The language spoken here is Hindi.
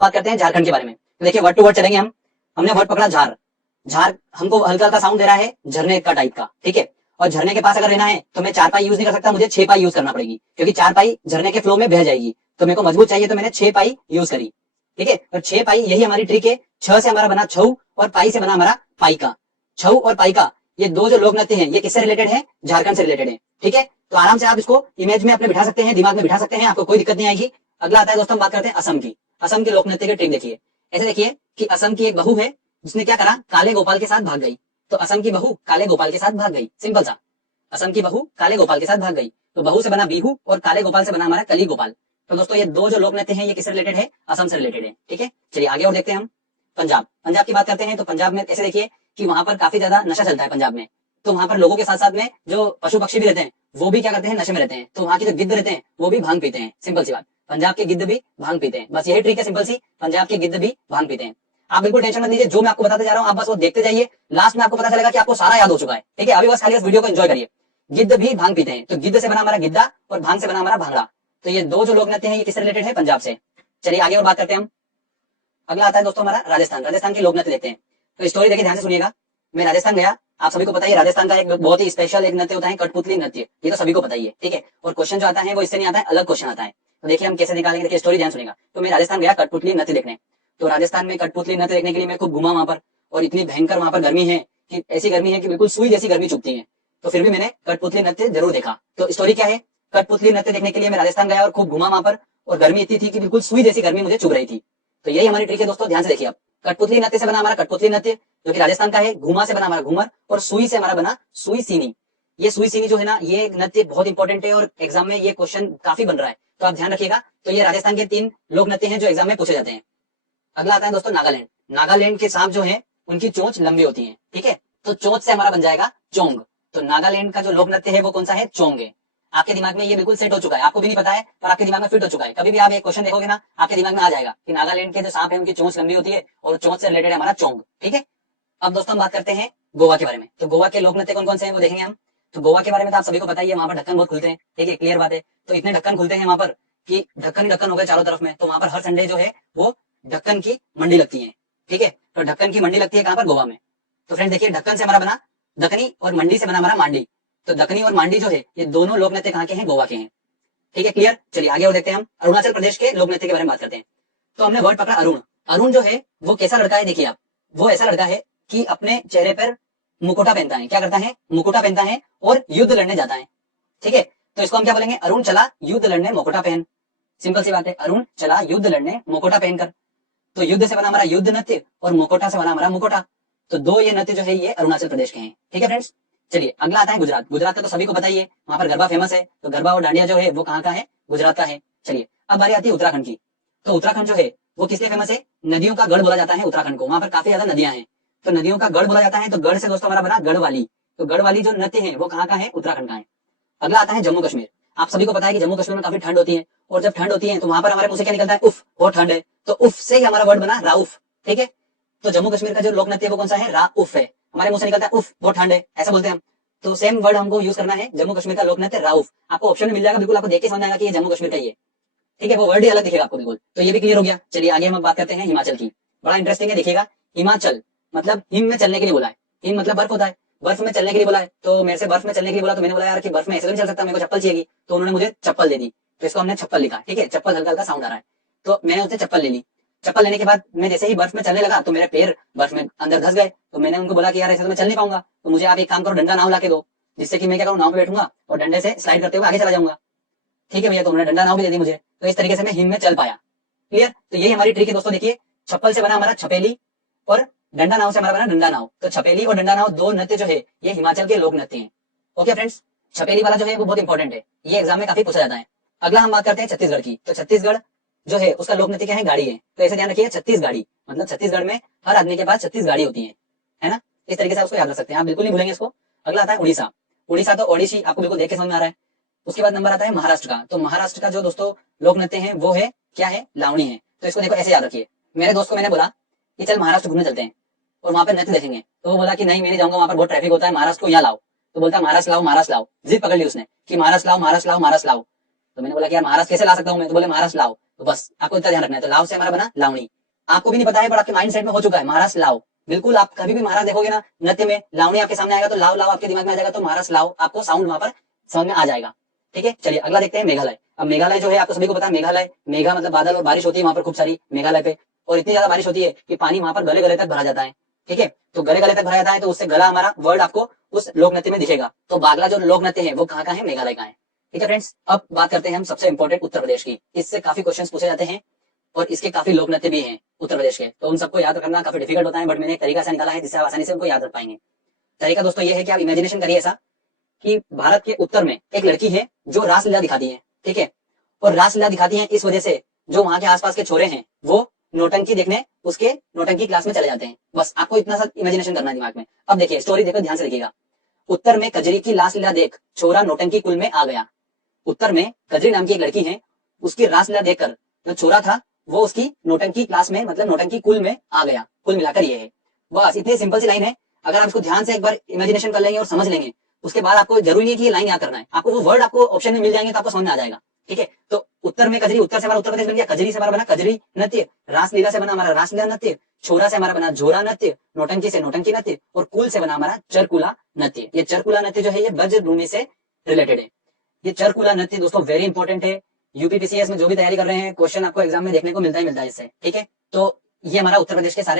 बात करते हैं झारखंड के बारे में। तो देखिए वर्ड टू वर्ड चलेंगे हम। हमने वर्ड पकड़ा झार। झार हमको हल्का हल्का साउंड दे रहा है झरने का टाइप का, ठीक है। और झरने के पास अगर रहना है तो मैं 4 पाई यूज नहीं कर सकता, मुझे 6 पाई यूज करना पड़ेगी, क्योंकि 4 पाई झरने के फ्लो में बह जाएगी। तो मेरे को मजबूत चाहिए तो मैंने 6 पाई यूज करी, ठीक है। और 6 पाई यही हमारी ट्रिक है। 6 से हमारा बना छऊ और पाई से बना हमारा पाइका। छऊ और पाइका ये दो जो लोक नृत्य हैं ये किससे रिलेटेड है? झारखंड से रिलेटेड है, ठीक है। तो आराम से आप इसको इमेज में अपने बिठा सकते हैं, दिमाग में बिठा सकते हैं, आपको कोई दिक्कत नहीं आएगी। अगला आता है दोस्तों, हम बात करते हैं असम की। असम के लोक नृत्य की ट्रिक देखिए। ऐसे देखिए कि असम की एक बहू है जिसने क्या करा, काले गोपाल के साथ भाग गई। तो असम की बहू काले गोपाल के साथ भाग गई, सिंपल सा। असम की बहू काले गोपाल के साथ भाग गई, तो बहू से बना बिहू और काले गोपाल से बना हमारा कली गोपाल। तो दोस्तों ये दो जो लोक नृत्य हैं ये किससे रिलेटेड है? असम से रिलेटेड है, ठीक है। चलिए आगे और देखते हैं हम। पंजाब। पंजाब की बात करते हैं तो पंजाब में ऐसे देखिए कि वहां पर काफी ज्यादा नशा चलता है पंजाब में। तो वहां पर लोगों के साथ साथ में जो पशु पक्षी भी रहते हैं वो भी क्या करते हैं? नशे में रहते हैं। तो वहां के जो गिद्ध रहते हैं वो भी भांग पीते हैं, सिंपल सी बात। पंजाब के गिद्ध भी भांग पीते हैं, बस यही ट्रिक है सिंपल सी। पंजाब के गिद्ध भी भांग पीते हैं। आप बिल्कुल टेंशन मत लीजिए, जो मैं आपको बताते जा रहा हूँ आप बस वो देखते जाइए, लास्ट में आपको पता चलेगा कि आपको सारा याद हो चुका है, ठीक है। अभी बस खाली इस वीडियो को एंजॉय करिए। गिद्ध भी भांग पीते हैं, तो गिद्ध से बना हमारा गिद्दा और भांग से बना हमारा भांगड़ा। तो ये दो जो लोक नृत्य हैं ये किससे रिलेटेड है? पंजाब से। चलिए आगे और बात करते हैं हम। अगला आता है दोस्तों हमारा राजस्थान। राजस्थान के लोक नृत्य देखते हैं। तो स्टोरी देखिए, ध्यान से सुनिएगा। मैं राजस्थान गया, आप सभी को पता है राजस्थान का एक बहुत ही स्पेशल एक नृत्य होता है कठपुतली नृत्य, ये तो सभी को पता ही है, ठीक है। और क्वेश्चन जो आता है वो इससे नहीं आता है, अलग क्वेश्चन आता है। तो देखिए हम कैसे निकालेंगे, देखिए स्टोरी ध्यान सुनिएगा। तो मैं राजस्थान गया कठपुतली नृत्य देखने। तो राजस्थान में कठपुतली नृत्य देखने के लिए मैं खूब घूमा वहां पर, और इतनी भयंकर वहां पर गर्मी है कि ऐसी गर्मी है कि बिल्कुल सुई जैसी गर्मी चुभती है। तो फिर भी मैंने कठपुतली नृत्य जरूर देखा। तो स्टोरी क्या है? कठपुतली नृत्य देखने के लिए मैं राजस्थान गया और खूब घूमा वहां पर, और गर्मी इतनी थी कि बिल्कुल सुई जैसी गर्मी मुझे चुभ रही थी। तो यही हमारी ट्रिक है दोस्तों, ध्यान से देखिए आप। कठपुतली नृत्य से बना हमारा कठपुतली नृत्य जो कि राजस्थान का है, घूमा से बना हमारा घूमर, और सुई से हमारा बना सुई सीनी। ये सुई सीनी जो है ना, ये नृत्य बहुत इंपॉर्टेंट है और एग्जाम में ये क्वेश्चन काफी बन रहा है, तो आप ध्यान रखिएगा। तो ये राजस्थान के 3 लोक नृत्य हैं जो एग्जाम में पूछे जाते हैं। अगला आता है दोस्तों नागालैंड। नागालैंड के सांप जो है उनकी चोंच लंबी होती है, ठीक है। तो चोंच से हमारा बन जाएगा चोंग। तो नागालैंड का जो लोक नृत्य है वो कौन सा है? चोंग है। आपके दिमाग में ये बिल्कुल सेट हो चुका है, आपको भी नहीं पता है पर आपके दिमाग में फिट हो चुका है। कभी भी आप एक क्वेश्चन देखोगे ना, आपके दिमाग में आ जाएगा कि नागालैंड के जो सांप है उनकी चोंच लंबी होती है और चोंच से रिलेटेड है हमारा चोंग, ठीक है। अब दोस्तों हम बात करते हैं गोवा के बारे में। तो गोवा के लोक नृत्य कौन कौन से हैं वो देखेंगे हम। तो गोवा के बारे में तो आप सभी को पता ही है, वहां पर ढक्कन बहुत खुलते हैं, ठीक है, क्लियर बात है। तो इतने ढक्कन खुलते हैं वहां पर कि ढक्कन ही ढक्कन हो गए चारों तरफ में। तो वहां पर हर संडे जो है वो ढक्कन की मंडी लगती है, ठीक है। तो ढक्कन की मंडी लगती है कहां पर? गोवा में। तो फ्रेंड देखिए, ढक्कन से हमारा बना दखनी और मंडी से बना हमारा मांडी। तो दखनी और मांडी जो है ये दोनों लोक नृत्य कहां के हैं? गोवा के हैं, ठीक है, क्लियर। चलिए आगे और देखते हैं हम। अरुणाचल प्रदेश के लोक नृत्य के बारे में बात करते हैं। तो हमने वर्ड पकड़ा अरुण। अरुण जो है वो कैसा लड़का है? देखिए आप, वो ऐसा लड़का है कि अपने चेहरे पर मुकुटा पहनता है। क्या करता है? मुकुटा पहनता है और युद्ध लड़ने जाता है, ठीक है। तो इसको हम क्या बोलेंगे? अरुण चला युद्ध लड़ने मुकुटा पहन। सिंपल सी बात है, अरुण चला युद्ध लड़ने मुकुटा पहनकर। तो युद्ध से बना हमारा युद्ध नृत्य और मुकोटा से बना हमारा मुकोटा। तो दो ये नृत्य जो है ये अरुणाचल प्रदेश के हैं, ठीक है फ्रेंड्स। चलिए अगला आता है गुजरात। गुजरात का तो सभी को पता ही है, वहां पर गरबा फेमस है। तो गरबा और डांडिया जो है वो कहाँ का है? गुजरात का है। चलिए अब बारी आती है उत्तराखंड की। तो उत्तराखंड जो है वो किस लिए फेमस है? नदियों का गढ़ बोला जाता है उत्तराखंड को, वहां पर काफी ज्यादा नदियां हैं। तो नदियों का गढ़ बोला जाता है। तो गढ़ से दोस्तों हमारा बना गढ़वाली। तो गढ़वाली जो नृत्य है वो कहाँ का है? उत्तराखंड का है। अगला आता है जम्मू कश्मीर। आप सभी को पता है कि जम्मू कश्मीर में काफी ठंड होती है, और जब ठंड होती है तो वहां पर हमारे मुंह से क्या निकलता है? उफ, बहुत ठंड है। तो उफ से ही हमारा वर्ड बना राउफ, ठीक है। तो जम्मू कश्मीर का जो लोक नृत्य है वो कौन सा है? राउफ है। हमारे मुंह से निकलता है उफ, बहुत ठंड है, ऐसा बोलते हैं हम। तो सेम वर्ड हमको यूज करना है। जम्मू कश्मीर का लोक नृत्य राउफ। आपको ऑप्शन में मिल जाएगा, बिल्कुल आपको देख के समझ आएगा कि ये जम्मू कश्मीर का ही है, ठीक है। वो वर्ड ही अलग दिखेगा आपको बिल्कुल। तो ये भी क्लियर हो गया। चलिए आगे हम बात करते हैं हिमाचल की। बड़ा इंटरेस्टिंग है, देखिएगा। हिमाचल मतलब हिम में चलने के लिए बोला है। हिम मतलब बर्फ होता है, बर्फ में चलने के लिए बोला है। तो मेरे से बर्फ में चलने के लिए बोला, तो मैंने बोला यार कि बर्फ में ऐसे तो नहीं चल सकता, मेरे को चप्पल चाहिए। तो उन्होंने मुझे चप्पल दे दी, तो इसको हमने चप्पल लिखा, ठीक है। चप्पल हल्का हल्का साउंड आ रहा है, तो मैंने उससे चप्पल ले ली। चप्पल लेने के बाद मैं जैसे ही बर्फ में चलने लगा तो मेरे पैर बर्फ में अंदर धस गए। तो मैंने उनको बोला कि यार ऐसे तो मैं चल नहीं पाऊंगा, तो मुझे आप एक काम करो, डंडा नाव ला के दो, जिससे कि मैं क्या करूँ, नाव पे बैठूंगा और डंडे से स्लाइड करते हुए आगे चला जाऊंगा। ठीक है भैया, तो उन्होंने डंडा नाव भी दे दी मुझे। तो इस तरीके से मैं हिम में चल पाया। क्लियर। तो यही हमारी ट्रिक है दोस्तों। देखिए चप्पल से बना हमारा छपेली और डंडा नाव से हमारा बना डंडा नाव। तो छपेली और डंडा नाव दो नृत्य जो है ये हिमाचल के लोक नृत्य हैं। ओके फ्रेंड्स, छपेली वाला जो है वो बहुत इंपॉर्टेंट है, ये एग्जाम में काफी पूछा जाता है। अगला हम बात करते हैं छत्तीसगढ़ की। तो छत्तीसगढ़ जो है उसका लोक नृत्य क्या है? गाड़ी है। तो ऐसे ध्यान रखिए, छत्तीस गाड़ी मतलब छत्तीसगढ़ में हर आदमी के पास 36 गाड़ी होती है ना। इस तरीके से उसको याद रख सकते हैं, आप बिल्कुल नहीं भूलेंगे इसको। अगला आता है उड़ीसा। उड़ीसा तो ओडिशी आपको बिल्कुल देख के समझ में आ रहा है। उसके बाद नंबर आता है महाराष्ट्र का। तो महाराष्ट्र का जो दोस्तों लोक नृत्य है वो है क्या है? लावणी है। तो इसको देखो ऐसे याद रखिए। मेरे दोस्त को मैंने बोला कि चल महाराष्ट्र घूमने चलते हैं और वहां पर नृत्य देखेंगे। तो वो बोला कि नहीं मैं नहीं जाऊंगा, वहां पर बहुत ट्रैफिक होता है, महाराष्ट्र को यहाँ लाओ। तो बोलता महाराष्ट्र लाओ, महाराष्ट्र लाओ। जिद पकड़ ली उसने कि महाराष्ट्र लाओ, महाराष्ट्र लाओ, महाराष्ट्र लाओ। तो मैंने बोला कि यार महाराष्ट्र कैसे ला सकता हूँ मैं? तो बोले महाराष्ट्र लाओ। तो बस आपको इतना ध्यान रखना है। तो लाव से हमारा बना लावणी। आपको भी नहीं पता है पर आपके माइंड सेट में हो चुका है महाराष्ट्र लाव। बिल्कुल, आप कभी भी महाराष्ट्र देखोगे ना नृत्य में, लावणी आपके सामने आएगा तो लाव लाव आपके दिमाग में आ जाएगा, तो महाराष्ट्र लाव आपको साउंड वहां पर समझ में आ जाएगा। ठीक है, चलिए अगला देखते हैं मेघालय। अब मेघालय जो है आपको सभी को पता है, मेघालय मेघा मतलब बादल और बारिश होती है वहां पर खूब सारी मेघालय पे, और इतनी ज्यादा बारिश होती है कि पानी वहां पर गले गले तक भरा जाता है। ठीक है, तो गले गले तक भरा जाता है तो उससे गला हमारा वर्ड आपको उस लोक नृत्य में दिखेगा। तो बागला जो लोक नृत्य है वो कहाँ का है, मेघालय का है। ठीक है फ्रेंड्स, अब बात करते हैं हम सबसे इंपॉर्टेंट उत्तर प्रदेश की। इससे काफी क्वेश्चन पूछे जाते हैं और इसके काफी लोक नृत्य भी हैं उत्तर प्रदेश के, तो उन सबको याद रखना काफी डिफिकल्ट होता है, बट मैंने एक तरीका ऐसा निकाला है जिससे आप आसानी से उनको याद रख पाएंगे। तरीका दोस्तों ये है कि आप इमेजिनेशन करिए ऐसा कि भारत के उत्तर में एक लड़की है जो रासलीला दिखाती है। ठीक है, और रासलीला दिखाती है इस वजह से जो वहां के आसपास के छोरे हैं वो नौटंकी देखने उसके नौटंकी क्लास में चले जाते हैं। बस आपको इतना सा इमेजिनेशन करना है दिमाग में। अब देखिए स्टोरी देखो, ध्यान से देखिएगा। उत्तर में कजरी की रासलीला देख छोरा नौटंकी कुल में आ गया। उत्तर में कजरी नाम की एक लड़की है, उसकी रासलीला देखकर जो छोरा था वो उसकी नौटंकी क्लास में मतलब नौटंकी कुल में आ गया। कुल मिलाकर ये है, बस इतनी सिंपल सी लाइन है। अगर आप इसको ध्यान से एक बार इमेजिनेशन कर लेंगे और समझ लेंगे, उसके बाद आपको जरूरी नहीं कि ये लाइन याद करना है, आपको वो वर्ड आपको ऑप्शन में मिल जाएंगे तो आपको समझ में आ जाएगा। ठीक है, तो उत्तर में कजरी, उत्तर से हमारा उत्तर प्रदेश बन गया, कजरी से हमारा बना कजरी नृत्य, रासलीला से बना हमारा रासलीला नृत्य, छोरा से हमारा बना झोरा नृत्य, नौटंकी से नौटंकी नृत्य, और कुल से बना हमारा चरकुला नृत्य। ये चरकुला नृत्य जो है ये ब्रज भूमि से रिलेटेड है। ये चरकुला नृत्य दोस्तों वेरी इंपॉर्टेंट है। यूपीपीसीएस में जो भी तैयारी कर रहे हैं क्वेश्चन आपको एग्जाम में देखने को मिलता ही मिलता है इससे। ठीक है, तो ये हमारा उत्तर प्रदेश के सारे